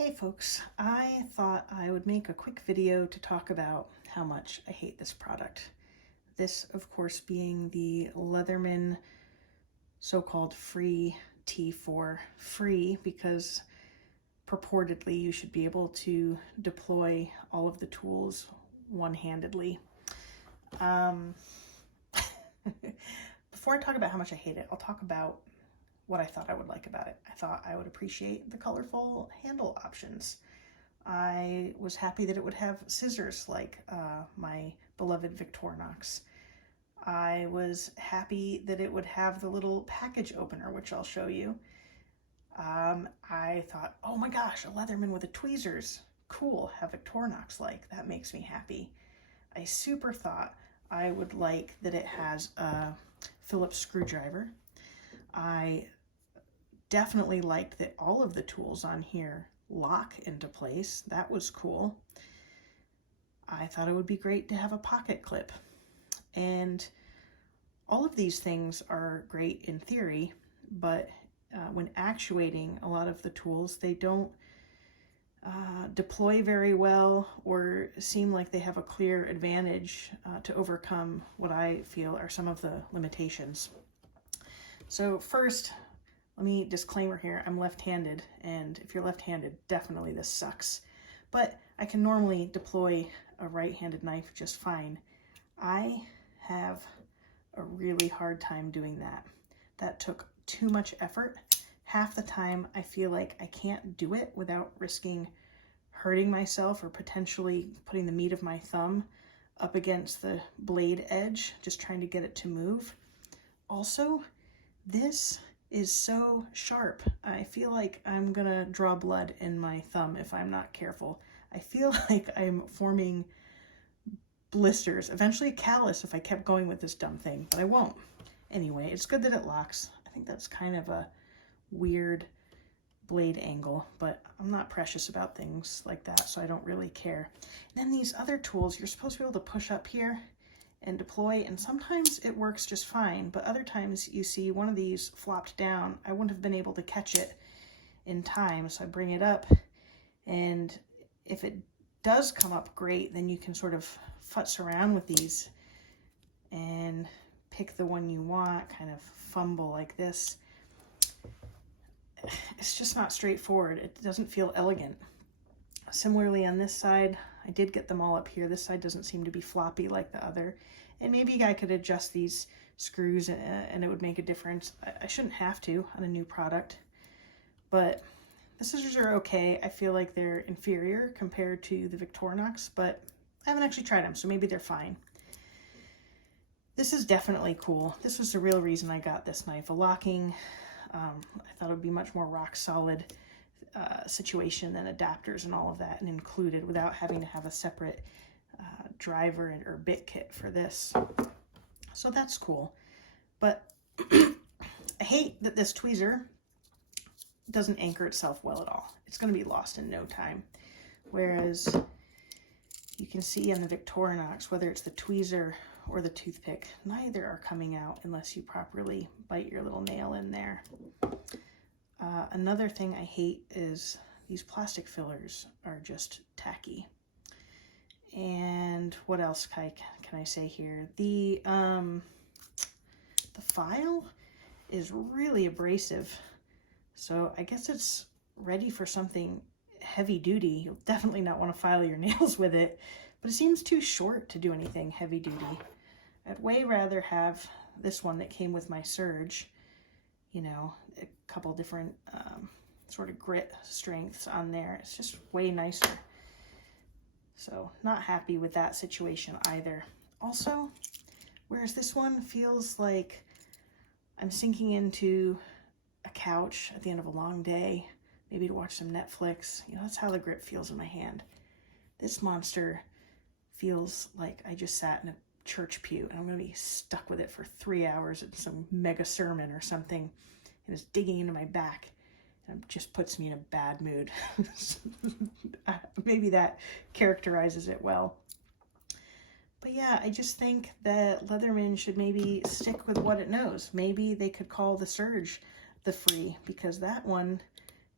Hey folks, I thought I would make a quick video to talk about how much I hate this product. This, of course, being the Leatherman so-called Free T4. Free because purportedly you should be able to deploy all of the tools one-handedly. Before I talk about how much I hate it, I'll talk about what I thought I would like about it. I thought I would appreciate the colorful handle options. I was happy that it would have scissors like my beloved Victorinox. I was happy that it would have the little package opener, which I'll show you. I thought, oh my gosh, a Leatherman with the tweezers. Cool, have Victorinox like. That makes me happy. I super thought I would like that it has a Phillips screwdriver. I definitely liked that all of the tools on here lock into place. That was cool. I thought it would be great to have a pocket clip. And all of these things are great in theory, but when actuating a lot of the tools, they don't deploy very well or seem like they have a clear advantage to overcome what I feel are some of the limitations. So first, let me disclaimer here, I'm left-handed, and if you're left-handed, definitely this sucks. But I can normally deploy a right-handed knife just fine. I have a really hard time doing that. That took too much effort. Half the time I feel like I can't do it without risking hurting myself or potentially putting the meat of my thumb up against the blade edge, just trying to get it to move. Also, this is so sharp. I feel like I'm gonna draw blood in my thumb if I'm not careful. I feel like I'm forming blisters, eventually a callus if I kept going with this dumb thing, but I won't. Anyway, it's good that it locks. I think that's kind of a weird blade angle, but I'm not precious about things like that, so I don't really care. And then these other tools, you're supposed to be able to push up here and deploy, and sometimes it works just fine, but other times you see one of these flopped down. I wouldn't have been able to catch it in time, so I bring it up, and if it does come up great, then you can sort of futz around with these and pick the one you want, kind of fumble like this. It's just not straightforward. It doesn't feel elegant. Similarly on this side, I did get them all up here. This side doesn't seem to be floppy like the other. And maybe I could adjust these screws and it would make a difference. I shouldn't have to on a new product, but the scissors are okay. I feel like they're inferior compared to the Victorinox, but I haven't actually tried them, so maybe they're fine. This is definitely cool. This was the real reason I got this knife. A locking, I thought it would be much more rock solid situation than adapters and all of that, and included without having to have a separate driver or bit kit for this. So that's cool. But I hate that this tweezer doesn't anchor itself well at all. It's going to be lost in no time. Whereas you can see in the Victorinox, whether it's the tweezer or the toothpick, neither are coming out unless you properly bite your little nail in there. Another thing I hate is these plastic fillers are just tacky. And what else can I say here? The file is really abrasive. So I guess it's ready for something heavy duty. You'll definitely not want to file your nails with it, but it seems too short to do anything heavy duty. I'd way rather have this one that came with my Surge, you know, a couple different sort of grit strengths on there. It's just way nicer. So not happy with that situation either. Also, whereas this one feels like I'm sinking into a couch at the end of a long day, maybe to watch some Netflix. You know, that's how the grip feels in my hand. This monster feels like I just sat in a church pew and I'm going to be stuck with it for 3 hours in some mega sermon or something, and it's digging into my back, and it just puts me in a bad mood. Maybe that characterizes it well. But yeah, I just think that Leatherman should maybe stick with what it knows. Maybe they could call the Surge the Free, because that one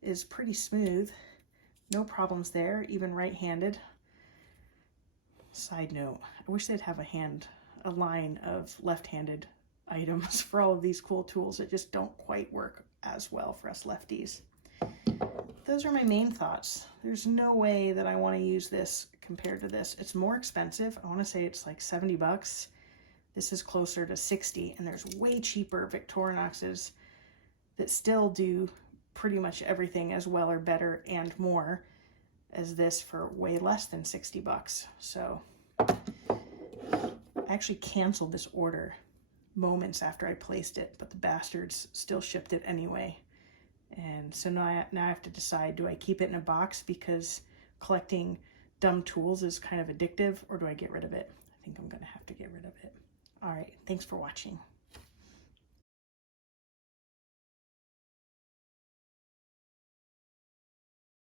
is pretty smooth. No problems there, even right-handed. Side note, I wish they'd have a line of left-handed items for all of these cool tools that just don't quite work as well for us lefties. Those are my main thoughts. There's no way that I want to use this compared to this. It's more expensive. I want to say it's like 70 bucks. This is closer to 60, and there's way cheaper Victorinoxes that still do pretty much everything as well or better and more as this for way less than 60 bucks. So I actually canceled this order moments after I placed it, but the bastards still shipped it anyway. And so now I have to decide, do I keep it in a box because collecting dumb tools is kind of addictive, or do I get rid of it? I think I'm going to have to get rid of it. All right, thanks for watching.